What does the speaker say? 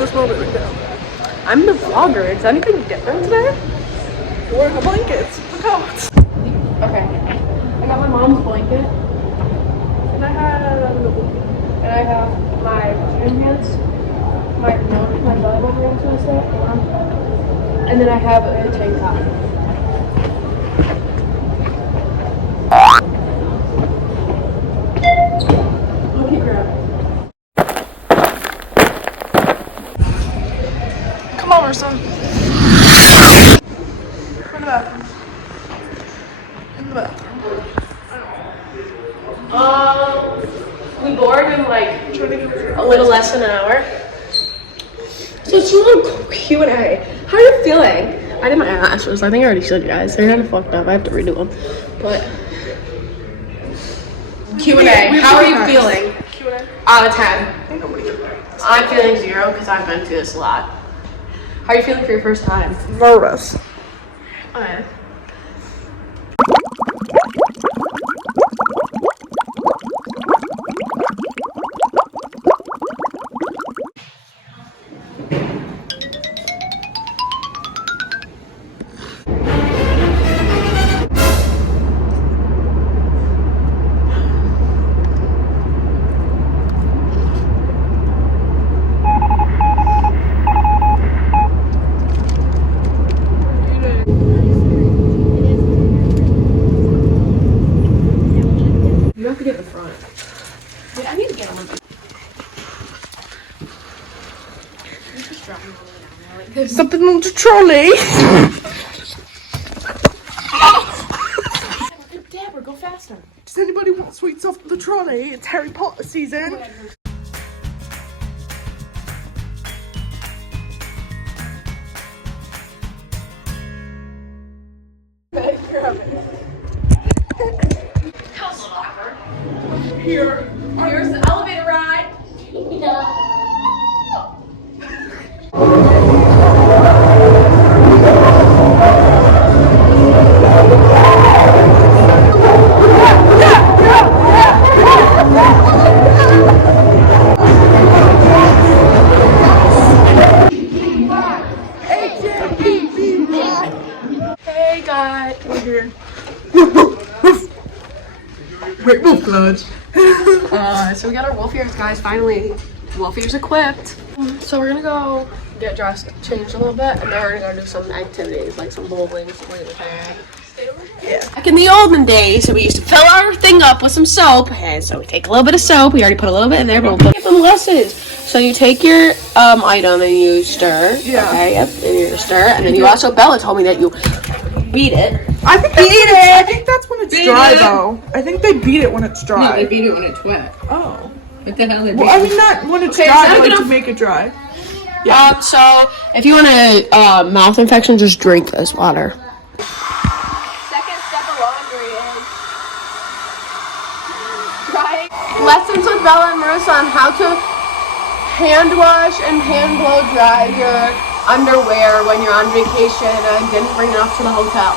this moment right now. I'm the vlogger. Is anything different today? You're wearing a blanket. Look out. Okay. I got my mom's blanket. And I have my gym pants. My volleyball pants and stuff. And then I have a tank top. Okay, grab it. Come on, Marissa. In the bathroom. In the bathroom. We board in like a little less than an hour. So it's a little Q&A. How are you feeling? I did my eyelashes. I think I already showed you guys. They're kind of fucked up. I have to redo them. But Q&A. How are you feeling? Q&A. Out of 10. I'm feeling 0 because I've been through this a lot. How are you feeling for your first time? Nervous. Okay. You have to get in the front. Wait, I need to get on my bike. Just drop me all the way down there like this. Something on the trolley. Dapper, go faster. Does anybody want sweets off the trolley? It's Harry Potter season. Here's the elevator ride. Hey guys. We're here. Great wolf blood. So we got our wolf ears, guys. Finally, wolf ears equipped. So we're gonna go get dressed, change a little bit, and then we're gonna go do some activities like some bowling, some laser tag. Yeah. Back in the olden days, we used to fill our thing up with some soap, and so we take a little bit of soap. We already put a little bit in there, but we'll put some lessons. So you take your item and you stir. Yeah. Okay. Yep. And you stir, and then you also. Bella told me that you beat it. I think that's when it's dry though. I think they beat it when it's dry. No, they beat it when it's wet. Oh. What the hell? They Well, I mean not when it's Okay, dry, is that like enough? to make it dry. So if you want a mouth infection, just drink this water. Second step of laundry is drying. Lessons with Bella and Marissa on how to hand wash and hand blow dry your underwear when you're on vacation and didn't bring enough to the hotel.